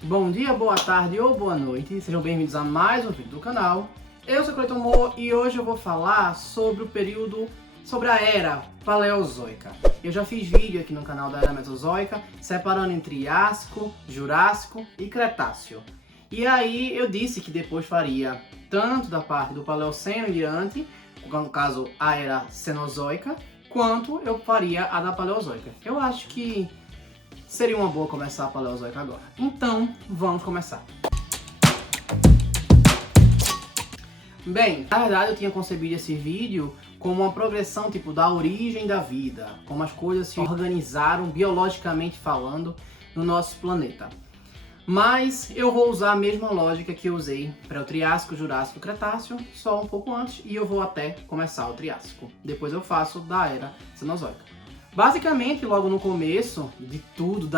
Bom dia, boa tarde ou boa noite, sejam bem-vindos a mais um vídeo do canal. Eu sou o Cleiton Mo e hoje eu vou falar sobre a Era Paleozoica. Eu já fiz vídeo aqui no canal da Era Mesozoica, separando entre Triássico, Jurássico e Cretáceo. E aí eu disse que depois faria tanto da parte do Paleoceno em diante, no caso a Era Cenozoica, quanto eu faria a da Paleozoica. Eu acho que seria uma boa começar a Paleozoica agora. Então, vamos começar. Bem, na verdade eu tinha concebido esse vídeo como uma progressão tipo da origem da vida, como as coisas se organizaram biologicamente falando no nosso planeta. Mas eu vou usar a mesma lógica que eu usei para o Triássico, Jurássico e Cretáceo, só um pouco antes, e eu vou até começar o Triássico. Depois eu faço da Era Cenozoica. Basicamente, logo no começo de tudo,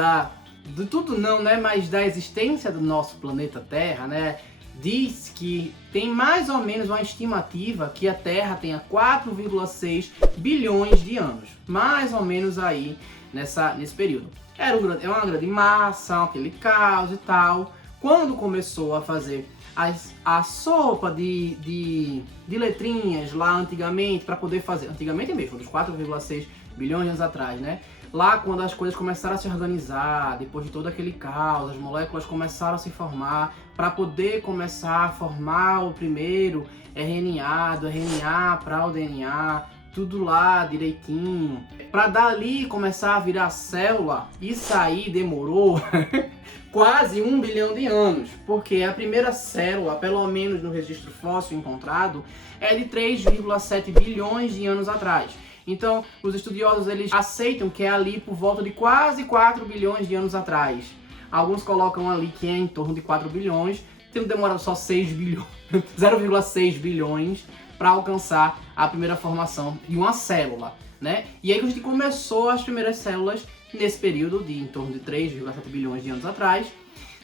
mas da existência do nosso planeta Terra, né? Diz que tem mais ou menos uma estimativa que a Terra tenha 4,6 bilhões de anos. Mais ou menos aí nesse período. É uma grande massa, aquele caos e tal. Quando começou a fazer a sopa de letrinhas lá antigamente, para poder fazer, antigamente mesmo, dos 4,6 bilhões de anos atrás, né? Lá quando as coisas começaram a se organizar, depois de todo aquele caos, as moléculas começaram a se formar, para poder começar a formar o primeiro RNA, do RNA para o DNA, tudo lá direitinho. Para dali começar a virar célula, isso aí demorou quase 1 bilhão de anos, porque a primeira célula, pelo menos no registro fóssil encontrado, é de 3,7 bilhões de anos atrás. Então, os estudiosos eles aceitam que é ali por volta de quase 4 bilhões de anos atrás. Alguns colocam ali que é em torno de 4 bilhões, tendo demorado só 6 bilhões, 0,6 bilhões para alcançar a primeira formação de uma célula, né? E aí a gente começou as primeiras células nesse período de em torno de 3,7 bilhões de anos atrás.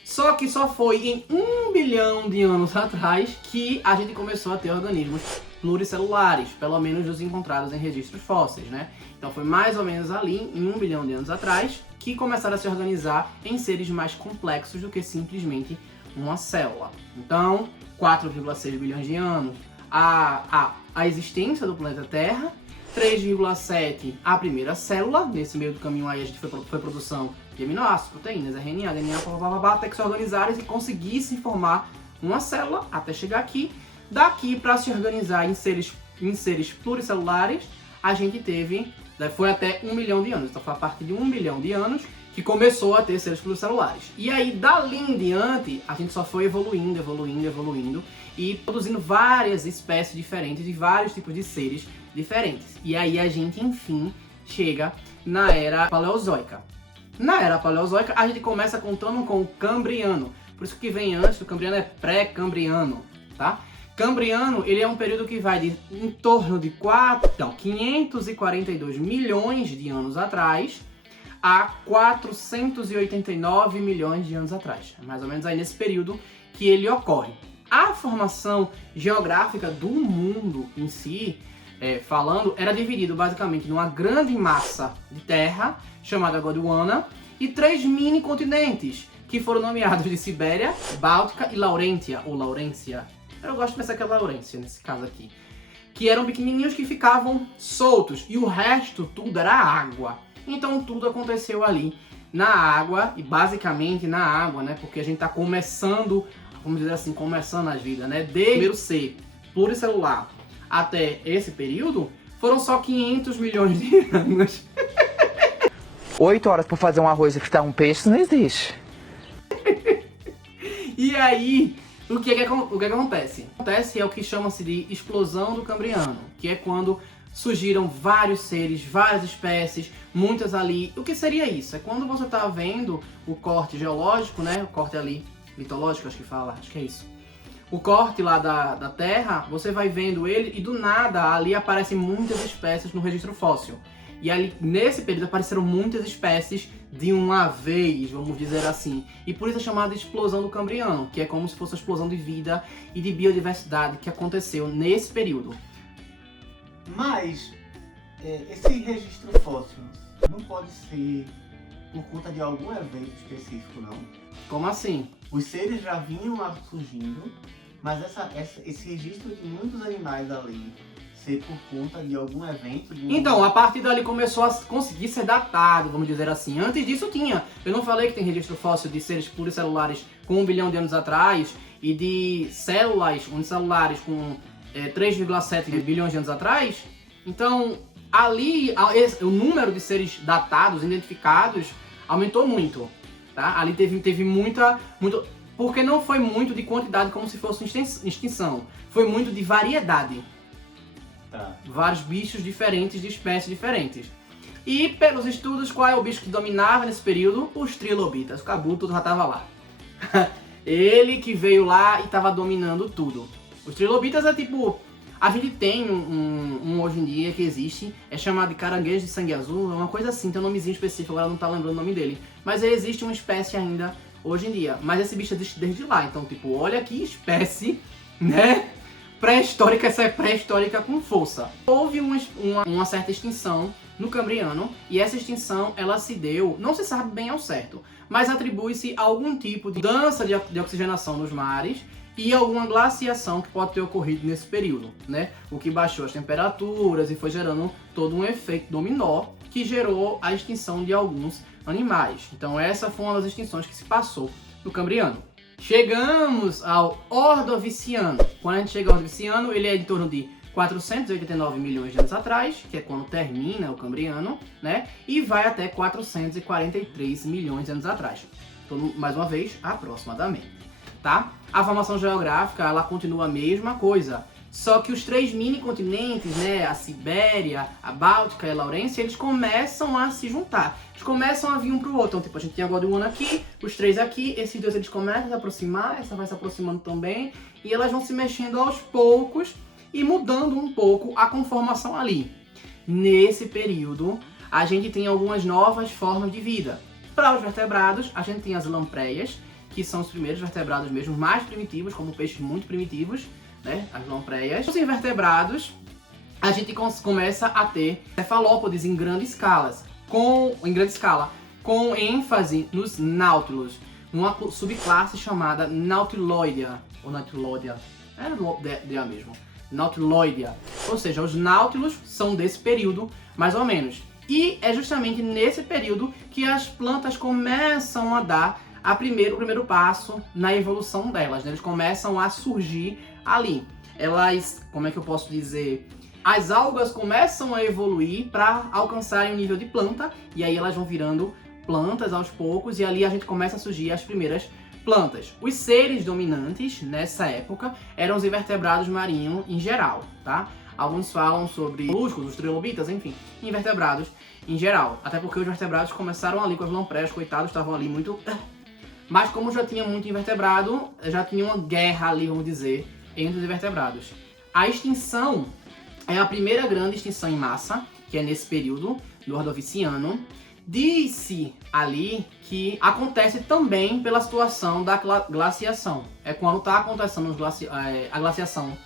Só que só foi em 1 bilhão de anos atrás que a gente começou a ter organismos pluricelulares, pelo menos os encontrados em registros fósseis, né? Então foi mais ou menos ali, em 1 bilhão de anos atrás, que começaram a se organizar em seres mais complexos do que simplesmente uma célula. Então, 4,6 bilhões de anos, a existência do planeta Terra, 3,7 a primeira célula, nesse meio do caminho aí a gente foi produção de aminoácidos, proteínas, RNA, DNA, até que se organizaram e conseguissem formar uma célula até chegar aqui. Daqui para se organizar em seres pluricelulares, a gente teve, foi até 1 milhão de anos. Então foi a partir de 1 bilhão de anos que começou a ter seres pluricelulares. E aí, dali em diante, a gente só foi evoluindo e produzindo várias espécies diferentes de vários tipos de seres diferentes. E aí a gente, enfim, chega na Era Paleozoica. Na Era Paleozoica, a gente começa contando com o Cambriano. Por isso que vem antes do Cambriano é pré-Cambriano, tá? Cambriano, ele é um período que vai de em torno de 542 milhões de anos atrás a 489 milhões de anos atrás. É mais ou menos aí nesse período que ele ocorre. A formação geográfica do mundo em si, falando, era dividido basicamente numa grande massa de terra, chamada Gondwana, e 3 mini continentes, que foram nomeados de Sibéria, Báltica e Laurentia, ou Laurência. Eu gosto de pensar que é Laurência nesse caso aqui. Que eram pequenininhos que ficavam soltos, e o resto tudo era água. Então tudo aconteceu ali na água, e basicamente na água, né? Porque a gente tá começando, vamos dizer assim, começando a vida, né? Desde o primeiro ser pluricelular até esse período, foram só 500 milhões de anos. 8 horas pra fazer um arroz e fritar um peixe não existe. E aí, o que acontece? Acontece é o que chama-se de explosão do Cambriano, que é quando surgiram vários seres, várias espécies, muitas ali. O que seria isso? É quando você está vendo o corte geológico, né? O corte ali, litológico, acho que é isso. O corte lá da Terra, você vai vendo ele e do nada ali aparecem muitas espécies no registro fóssil. E ali, nesse período, apareceram muitas espécies de uma vez, vamos dizer assim. E por isso é chamada de explosão do Cambriano, que é como se fosse a explosão de vida e de biodiversidade que aconteceu nesse período. Mas esse registro fóssil não pode ser por conta de algum evento específico, não. Como assim? Os seres já vinham lá surgindo, mas esse registro de muitos animais ali ser por conta de algum evento... Então, a partir dali começou a conseguir ser datado, vamos dizer assim. Antes disso tinha. Eu não falei que tem registro fóssil de seres pluricelulares com 1 bilhão de anos atrás e de células unicelulares com 3,7 bilhões de anos atrás? Então, ali o número de seres datados, identificados, aumentou muito. Tá? Ali teve muita... Porque não foi muito de quantidade como se fosse extinção. Foi muito de variedade. Tá. Vários bichos diferentes, de espécies diferentes. E pelos estudos, qual é o bicho que dominava nesse período? Os trilobitas. O Kabuto já estava lá. Ele que veio lá e estava dominando tudo. Os trilobitas é tipo... A gente tem um hoje em dia que existe, é chamado de caranguejo de sangue azul, é uma coisa assim, tem um nomezinho específico, agora não tá lembrando o nome dele. Mas existe uma espécie ainda hoje em dia. Mas esse bicho existe desde lá, então tipo, olha que espécie, né? Pré-histórica, essa é pré-histórica com força. Houve uma certa extinção no Cambriano, e essa extinção ela se deu, não se sabe bem ao certo, mas atribui-se a algum tipo de mudança de oxigenação nos mares e alguma glaciação que pode ter ocorrido nesse período, né? O que baixou as temperaturas e foi gerando todo um efeito dominó que gerou a extinção de alguns animais. Então essa foi uma das extinções que se passou no Cambriano. Chegamos ao Ordoviciano. Quando a gente chega ao Ordoviciano, ele é de torno de 489 milhões de anos atrás, que é quando termina o Cambriano, né? E vai até 443 milhões de anos atrás. Então, mais uma vez, aproximadamente, tá? A formação geográfica, ela continua a mesma coisa. Só que os 3 mini continentes, né, a Sibéria, a Báltica e a Laurência, eles começam a se juntar. Eles começam a vir um pro outro. Então, tipo, a gente tem a Gondwana aqui, os 3 aqui, esses 2 eles começam a se aproximar, essa vai se aproximando também, e elas vão se mexendo aos poucos e mudando um pouco a conformação ali. Nesse período, a gente tem algumas novas formas de vida. Para os vertebrados, a gente tem as lampreias, que são os primeiros vertebrados mesmo, mais primitivos, como peixes muito primitivos, né, as lampreias. Os invertebrados, a gente começa a ter cefalópodes em grande escala, com ênfase nos náutilos, numa subclasse chamada Nautiloidea, ou Nautiloidea, é mesmo, Nautiloidea, ou seja, os náutilos são desse período, mais ou menos. E é justamente nesse período que as plantas começam a dar o primeiro passo na evolução delas, né? Eles começam a surgir ali. Elas, como é que eu posso dizer? As algas começam a evoluir para alcançarem o nível de planta, e aí elas vão virando plantas aos poucos, e ali a gente começa a surgir as primeiras plantas. Os seres dominantes nessa época eram os invertebrados marinhos em geral, tá? Alguns falam sobre moluscos, os trilobitas, enfim, invertebrados em geral. Até porque os vertebrados começaram ali com as lampreias, coitados, estavam ali muito... Mas como já tinha muito invertebrado, já tinha uma guerra ali, vamos dizer, entre os invertebrados. A extinção é a primeira grande extinção em massa, que é nesse período do Ordoviciano. Diz-se ali que acontece também pela situação da glaciação. É quando está acontecendo a glaciação.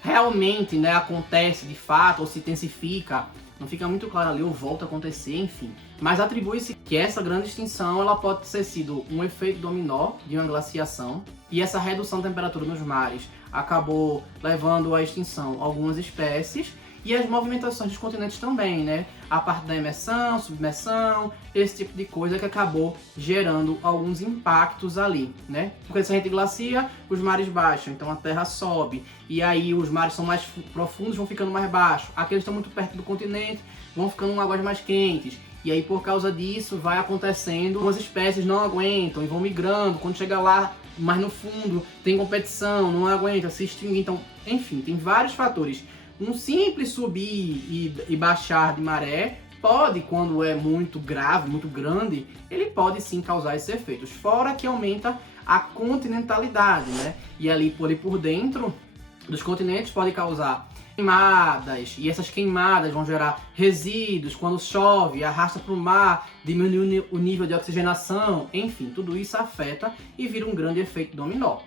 Realmente, né, acontece de fato ou se intensifica. Não fica muito claro ali ou volta a acontecer, enfim. Mas atribui-se que essa grande extinção ela pode ter sido um efeito dominó de uma glaciação. E essa redução da temperatura nos mares acabou levando à extinção algumas espécies. E as movimentações dos continentes também, né? A parte da imersão, submersão, esse tipo de coisa que acabou gerando alguns impactos ali, né? Porque se a gente glacia, os mares baixam, então a terra sobe. E aí os mares são mais profundos, vão ficando mais baixos. Aqueles estão muito perto do continente, vão ficando em águas mais quentes. E aí por causa disso vai acontecendo, algumas espécies não aguentam e vão migrando. Quando chega lá, mais no fundo, tem competição, não aguenta, se extingue. Então, enfim, tem vários fatores. Um simples subir e baixar de maré pode, quando é muito grave, muito grande, ele pode sim causar esses efeitos. Fora que aumenta a continentalidade, né? E ali por dentro dos continentes pode causar queimadas, e essas queimadas vão gerar resíduos. Quando chove, arrasta para o mar, diminui o nível de oxigenação, enfim, tudo isso afeta e vira um grande efeito dominó.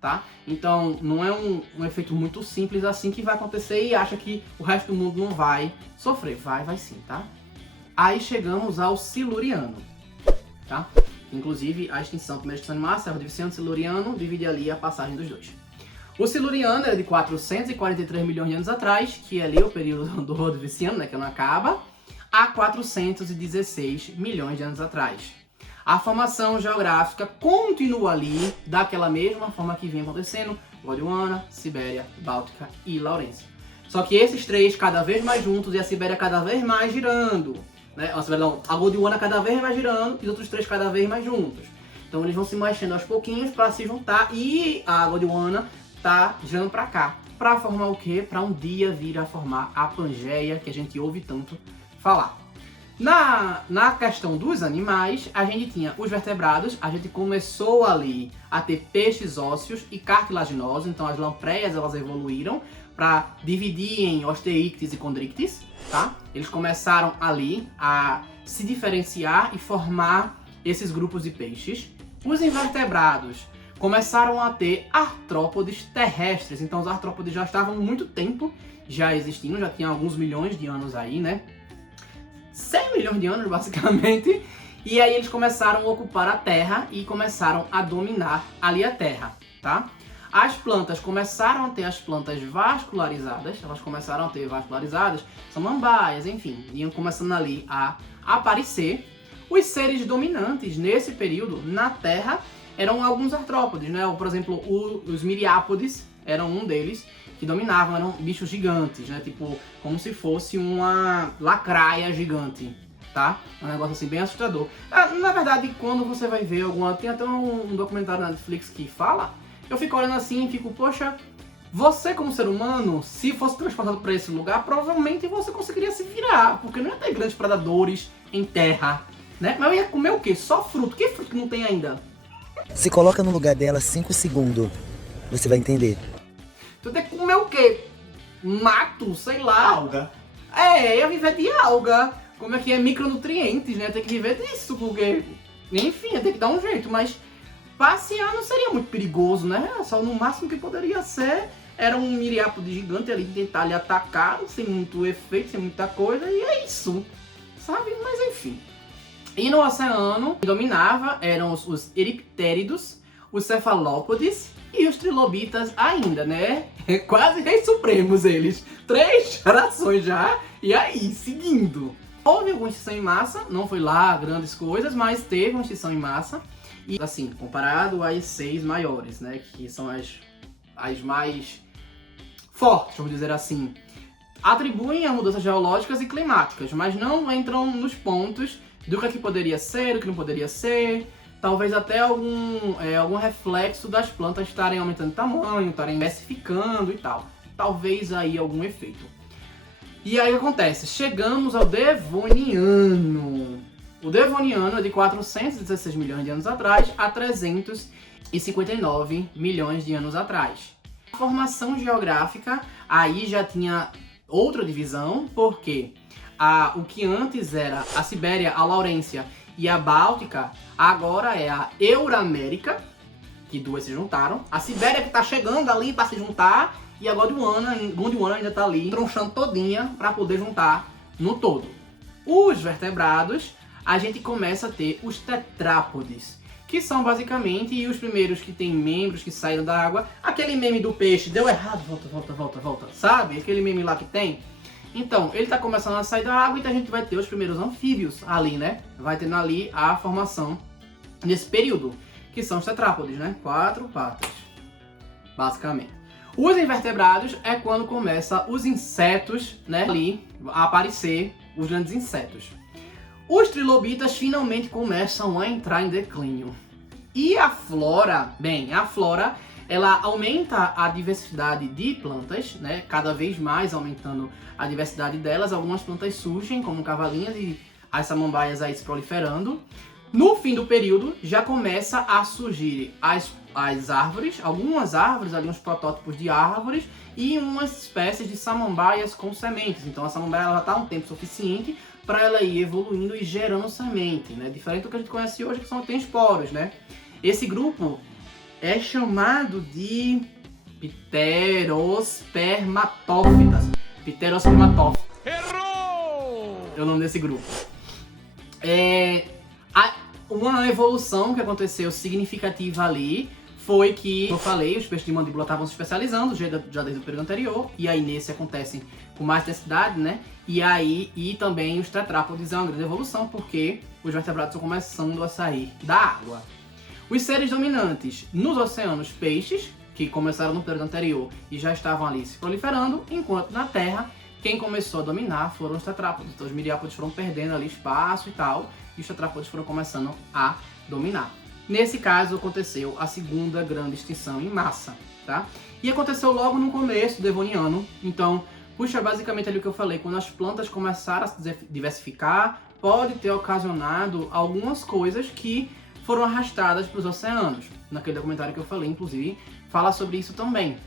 Tá? Então não é um efeito muito simples assim que vai acontecer e acha que o resto do mundo não vai sofrer. Vai sim, tá? Aí chegamos ao Siluriano. tá? Inclusive, a primeira extinção em massa, Ordoviciano e Siluriano, divide ali a passagem dos dois. O Siluriano era de 443 milhões de anos atrás, que é ali o período do Ordoviciano, né, que não acaba, a 416 milhões de anos atrás. A formação geográfica continua ali daquela mesma forma que vinha acontecendo, Gondwana, Sibéria, Báltica e Laurência. Só que esses três cada vez mais juntos e a Sibéria cada vez mais girando, né? A Gondwana cada vez mais girando e os outros três cada vez mais juntos. Então eles vão se mexendo aos pouquinhos para se juntar e a Gondwana tá girando para cá. Para formar o quê? Para um dia vir a formar a Pangeia, que a gente ouve tanto falar. Na questão dos animais, a gente tinha os vertebrados, a gente começou ali a ter peixes ósseos e cartilaginosos, então as lampreias elas evoluíram para dividir em osteíctes e condrictes, tá? Eles começaram ali a se diferenciar e formar esses grupos de peixes. Os invertebrados começaram a ter artrópodes terrestres, então os artrópodes já estavam há muito tempo já existindo, já tinha alguns milhões de anos aí, né? 100 milhões de anos, basicamente. E aí eles começaram a ocupar a Terra e começaram a dominar ali a Terra, tá? As plantas começaram a ter as plantas vascularizadas, samambaias, enfim, iam começando ali a aparecer. Os seres dominantes nesse período na Terra eram alguns artrópodes, né? Por exemplo, os miriápodes eram um deles, que dominavam, eram bichos gigantes, né? Tipo, como se fosse uma lacraia gigante, tá? Um negócio assim, bem assustador. Na verdade, quando você vai ver tem até um documentário na Netflix que fala, eu fico olhando assim e fico, poxa, você como ser humano, se fosse transportado para esse lugar, provavelmente você conseguiria se virar, porque não ia ter grandes predadores em terra, né? Mas eu ia comer o quê? Só fruto. Que fruto que não tem ainda? Se coloca no lugar dela 5 segundos, você vai entender. Tu tem que comer o quê? Mato, sei lá. Alga. Ia viver de alga. Como é que é? Micronutrientes, né? Tem que viver disso, porque... Enfim, tem que dar um jeito, mas... Passear não seria muito perigoso, né? Só no máximo que poderia ser... Era um miriápode gigante ali, tentar lhe atacar, sem muito efeito, sem muita coisa, e é isso. Sabe? Mas enfim. E no oceano, que dominava eram os eriptéridos, os cefalópodes e os trilobitas ainda, né? Quase reis supremos eles. 3 gerações já, e aí, seguindo. Houve alguma extinção em massa, não foi lá grandes coisas, mas teve uma extinção em massa. E assim, comparado às 6 maiores, né? Que são as mais fortes, vamos dizer assim. Atribuem a mudanças geológicas e climáticas, mas não entram nos pontos do que poderia ser, do que não poderia ser. Talvez até algum reflexo das plantas estarem aumentando de tamanho, estarem especificando e tal. Talvez aí algum efeito. E aí o que acontece? Chegamos ao Devoniano. O Devoniano é de 416 milhões de anos atrás a 359 milhões de anos atrás. A formação geográfica aí já tinha outra divisão, porque o que antes era a Sibéria, a Laurência e a Báltica, agora é a Euramérica, que duas se juntaram. A Sibéria que tá chegando ali para se juntar, e a Gondwana ainda tá ali tronchando todinha para poder juntar no todo. Os vertebrados, a gente começa a ter os tetrápodes, que são basicamente os primeiros que têm membros que saíram da água. Aquele meme do peixe, deu errado, volta, sabe? Aquele meme lá que tem. Então, ele tá começando a sair da água, então a gente vai ter os primeiros anfíbios ali, né? Vai tendo ali a formação nesse período, que são os tetrápodes, né? 4 patas, basicamente. Os invertebrados é quando começa os insetos, né? Ali a aparecer os grandes insetos. Os trilobitas finalmente começam a entrar em declínio. E a flora, ela aumenta a diversidade de plantas, né? Cada vez mais aumentando a diversidade delas. Algumas plantas surgem, como cavalinhas e as samambaias aí se proliferando. No fim do período, já começa a surgir as árvores, algumas árvores, ali uns protótipos de árvores e umas espécies de samambaias com sementes. Então a samambaia ela já está um tempo suficiente para ela ir evoluindo e gerando semente, né? Diferente do que a gente conhece hoje, que tem esporos, né? Esse grupo é chamado de pterospermatófitas. Pterospermatófitas. Errou! É o nome desse grupo. Uma evolução que aconteceu significativa ali foi que, como eu falei, os peixes de mandíbula estavam se especializando já desde o período anterior, e aí nesse acontecem com mais densidade, né? E também os tetrápodes é uma grande evolução, porque os vertebrados estão começando a sair da água. Os seres dominantes nos oceanos, peixes, que começaram no período anterior e já estavam ali se proliferando, enquanto na Terra, quem começou a dominar foram os tetrápodes. Então os miriápodes foram perdendo ali espaço e tal, e os tetrápodes foram começando a dominar. Nesse caso aconteceu a segunda grande extinção em massa, tá? E aconteceu logo no começo do Devoniano, então puxa basicamente ali o que eu falei, quando as plantas começaram a se diversificar, pode ter ocasionado algumas coisas que foram arrastadas para os oceanos. Naquele documentário que eu falei, inclusive, fala sobre isso também,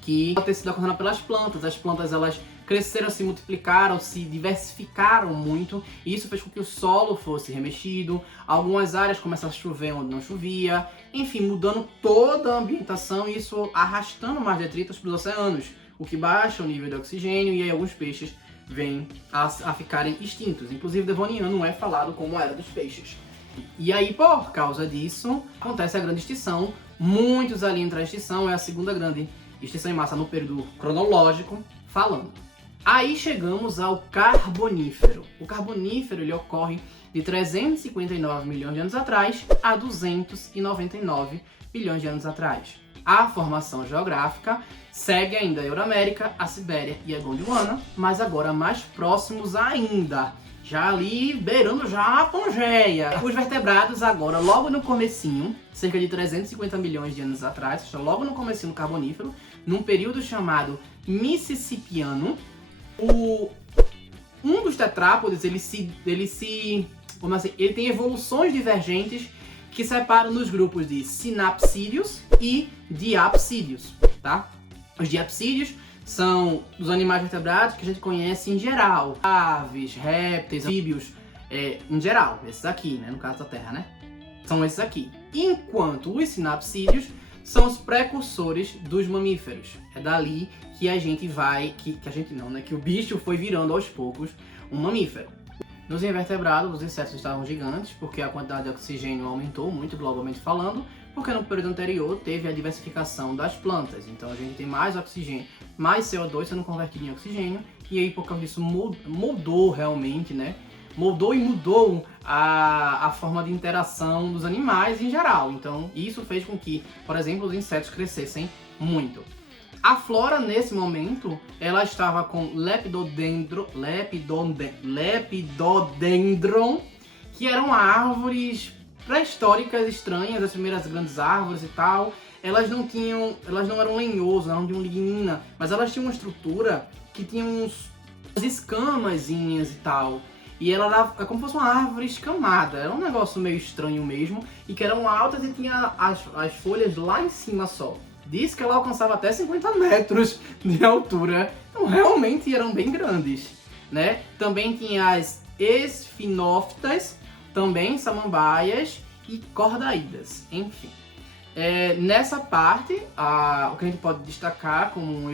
que pode ter sido ocasionado pelas plantas. As plantas, elas cresceram, se multiplicaram, se diversificaram muito, e isso fez com que o solo fosse remexido, algumas áreas começaram a chover onde não chovia, enfim, mudando toda a ambientação e isso arrastando mais detritos para os oceanos, o que baixa o nível de oxigênio e aí alguns peixes vêm a ficarem extintos. Inclusive, Devoniano é falado como a era dos peixes. E aí, por causa disso, acontece a grande extinção. Muitos ali entram a extinção, é a segunda grande extinção em massa no período cronológico falando. Aí chegamos ao Carbonífero. O Carbonífero ele ocorre de 359 milhões de anos atrás a 299 milhões de anos atrás. A formação geográfica segue ainda a Euramérica, a Sibéria e a Gondwana, mas agora mais próximos ainda, já ali beirando já a Pangeia. Os vertebrados agora, logo no comecinho, cerca de 350 milhões de anos atrás, logo no comecinho do Carbonífero, num período chamado Mississippiano, um dos tetrápodes, ele tem evoluções divergentes que separam nos grupos de sinapsídeos e diapsídeos, tá? Os diapsídeos são os animais vertebrados que a gente conhece em geral, aves, répteis, anfíbios, em geral, esses aqui, né, no caso da Terra, né? São esses aqui. Enquanto os sinapsídeos são os precursores dos mamíferos. É dali que a gente vai, que o bicho foi virando aos poucos um mamífero. Nos invertebrados, os insetos estavam gigantes, porque a quantidade de oxigênio aumentou muito, globalmente falando, porque no período anterior teve a diversificação das plantas. Então a gente tem mais oxigênio, mais CO2 sendo convertido em oxigênio, e aí por causa disso mudou realmente, né? Mudou a forma de interação dos animais em geral. Então isso fez com que, por exemplo, os insetos crescessem muito. A flora, nesse momento, ela estava com lepidodendron, que eram árvores pré-históricas estranhas, as primeiras grandes árvores e tal. Elas não eram lenhosas, não tinham lignina, mas elas tinham uma estrutura que tinha umas escamazinhas e tal. E ela era como se fosse uma árvore escamada, era um negócio meio estranho mesmo, e que eram altas e tinha as folhas lá em cima só. Diz que ela alcançava até 50 metros de altura, então realmente eram bem grandes, né? Também tinha as esfinófitas, também samambaias e cordaídas, enfim. Nessa parte, o que a gente pode destacar como uma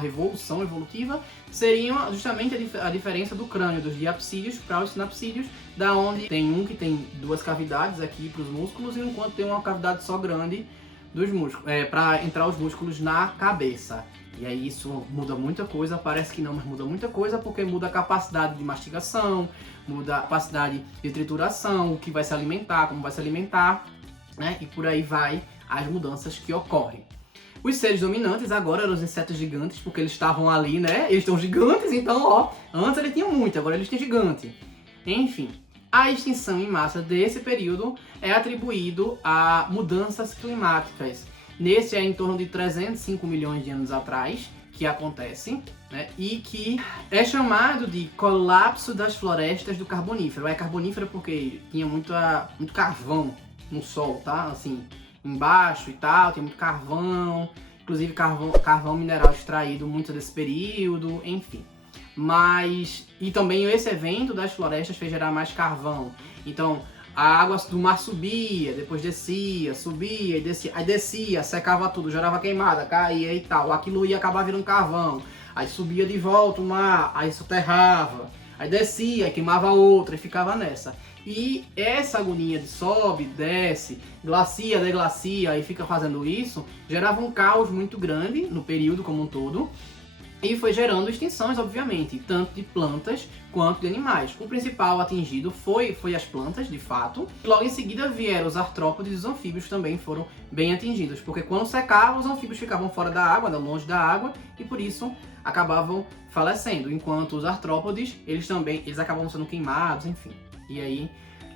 revolução evolutiva seria justamente a diferença do crânio dos diapsídeos para os sinapsídeos, da onde tem um que tem duas cavidades aqui para os músculos, e enquanto tem uma cavidade só grande dos músculos, para entrar os músculos na cabeça. E aí isso muda muita coisa, parece que não, mas muda muita coisa, porque muda a capacidade de mastigação, muda a capacidade de trituração, o que vai se alimentar, como vai se alimentar, né? E por aí vai as mudanças que ocorrem. Os seres dominantes agora eram os insetos gigantes, porque eles estavam ali, né? Eles estão gigantes, então, ó, antes eles tinham muito, agora eles têm gigante. Enfim, a extinção em massa desse período é atribuído a mudanças climáticas. Nesse é em torno de 305 milhões de anos atrás que acontece, né? E que é chamado de colapso das florestas do Carbonífero. É Carbonífero porque tinha muito carvão no sol, tá? Assim, embaixo e tal, tem muito carvão, inclusive carvão mineral extraído muito desse período, enfim. E também esse evento das florestas fez gerar mais carvão. Então, a água do mar subia, depois descia, subia e descia. Aí descia, secava tudo, gerava queimada, caía e tal. Aquilo ia acabar virando carvão. Aí subia de volta o mar, aí soterrava. Aí descia, queimava outra e ficava nessa. E essa agonia de sobe, desce, glacia, deglacia e fica fazendo isso, gerava um caos muito grande no período como um todo. E foi gerando extinções, obviamente, tanto de plantas quanto de animais. O principal atingido foi as plantas, de fato. Logo em seguida vieram os artrópodes e os anfíbios também foram bem atingidos. Porque quando secava, os anfíbios ficavam fora da água, longe da água, e por isso acabavam falecendo. Enquanto os artrópodes, eles acabavam sendo queimados, enfim. E aí,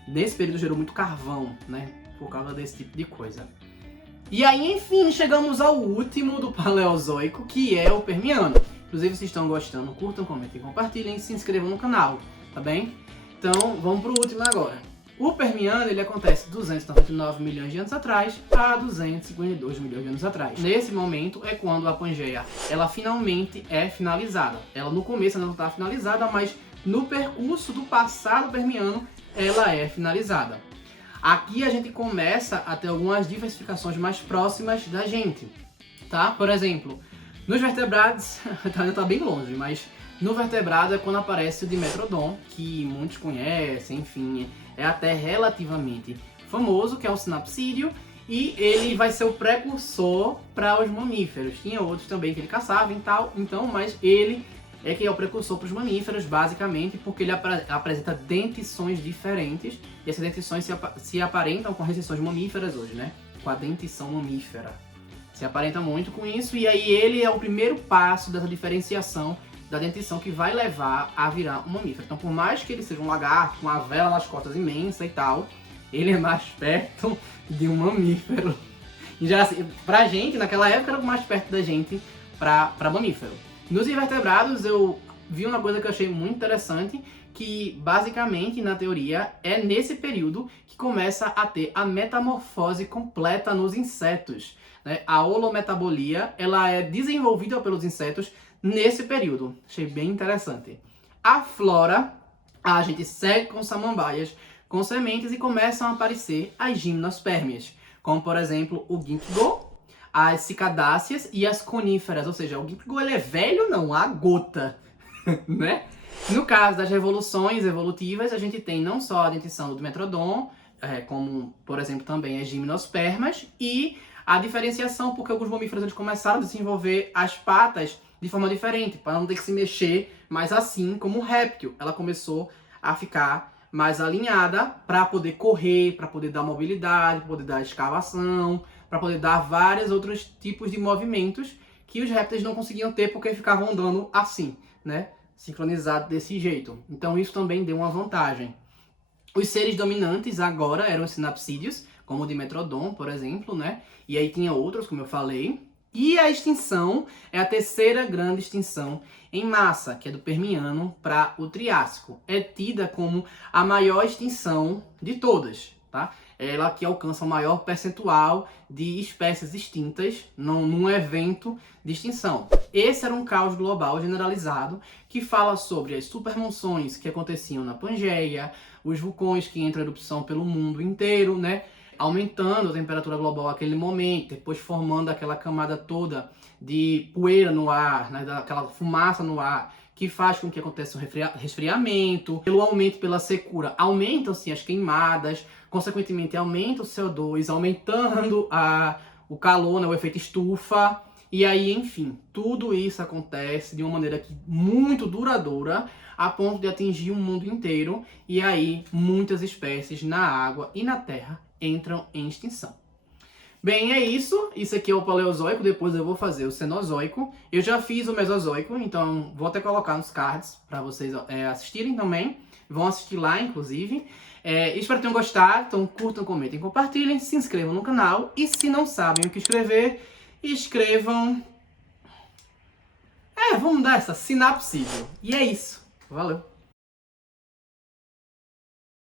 nesse período gerou muito carvão, né? Por causa desse tipo de coisa. E aí, enfim, chegamos ao último do Paleozoico, que é o Permiano. Inclusive, se estão gostando, curtam, comentem, compartilhem e se inscrevam no canal, tá bem? Então, vamos pro último agora. O Permiano, ele acontece 299 milhões de anos atrás a 252 milhões de anos atrás. Nesse momento é quando a Pangeia, ela finalmente é finalizada. Ela no começo ainda não está finalizada, mas no percurso do passado Permiano, ela é finalizada. Aqui a gente começa a ter algumas diversificações mais próximas da gente, tá? Por exemplo, nos vertebrados, ainda tá bem longe, mas no vertebrado é quando aparece o Dimetrodon, que muitos conhecem, enfim, é até relativamente famoso, que é o sinapsídeo, e ele vai ser o precursor para os mamíferos. Tinha outros também que ele caçava e tal, então, mas ele é que é o precursor para os mamíferos, basicamente, porque ele apresenta dentições diferentes, e essas dentições se aparentam com as restrições mamíferas hoje, né? Com a dentição mamífera. Se aparenta muito com isso, e aí ele é o primeiro passo dessa diferenciação da dentição que vai levar a virar um mamífero. Então, por mais que ele seja um lagarto com uma vela nas costas imensa e tal, ele é mais perto de um mamífero. E já assim, pra gente, naquela época, era mais perto da gente pra mamífero. Nos invertebrados, eu vi uma coisa que eu achei muito interessante, que basicamente, na teoria, é nesse período que começa a ter a metamorfose completa nos insetos. Né? A holometabolia, ela é desenvolvida pelos insetos nesse período. Achei bem interessante. A flora, a gente segue com samambaias, com sementes, e começam a aparecer as gimnospermias, como por exemplo o ginkgo, as cicadáceas e as coníferas. Ou seja, o ginkgo ele é velho, não, a gota, né? No caso das revoluções evolutivas, a gente tem não só a dentição do Dimetrodon, como por exemplo também as gimnospermas, e a diferenciação, porque alguns mamíferos eles começaram a desenvolver as patas de forma diferente, para não ter que se mexer, mas assim como o réptil, ela começou a ficar mais alinhada para poder correr, para poder dar mobilidade, para poder dar escavação, para poder dar vários outros tipos de movimentos que os répteis não conseguiam ter porque ficavam andando assim, né? Sincronizado desse jeito. Então isso também deu uma vantagem. Os seres dominantes agora eram os sinapsídeos, como o Dimetrodon, por exemplo, né? E aí tinha outros, como eu falei. E a extinção é a terceira grande extinção em massa, que é do Permiano para o Triássico. É tida como a maior extinção de todas, tá? Ela que alcança o maior percentual de espécies extintas num evento de extinção. Esse era um caos global generalizado que fala sobre as supermonções que aconteciam na Pangeia, os vulcões que entram em erupção pelo mundo inteiro, né? Aumentando a temperatura global naquele momento, depois formando aquela camada toda de poeira no ar, né, aquela fumaça no ar, que faz com que aconteça um resfriamento. Pelo aumento, pela secura, aumentam-se as queimadas, consequentemente aumenta o CO2, aumentando o calor, né, o efeito estufa. E aí, enfim, tudo isso acontece de uma maneira muito duradoura, a ponto de atingir o mundo inteiro, e aí muitas espécies na água e na terra entram em extinção. Bem, é isso. Isso aqui é o Paleozoico, depois eu vou fazer o Cenozoico. Eu já fiz o Mesozoico, então vou até colocar nos cards para vocês assistirem também. Vão assistir lá, inclusive. Espero que tenham gostado, então curtam, comentem, compartilhem, se inscrevam no canal. E se não sabem o que escrever, escrevam... vamos dar essa sinapsídeo. E é isso. Valeu!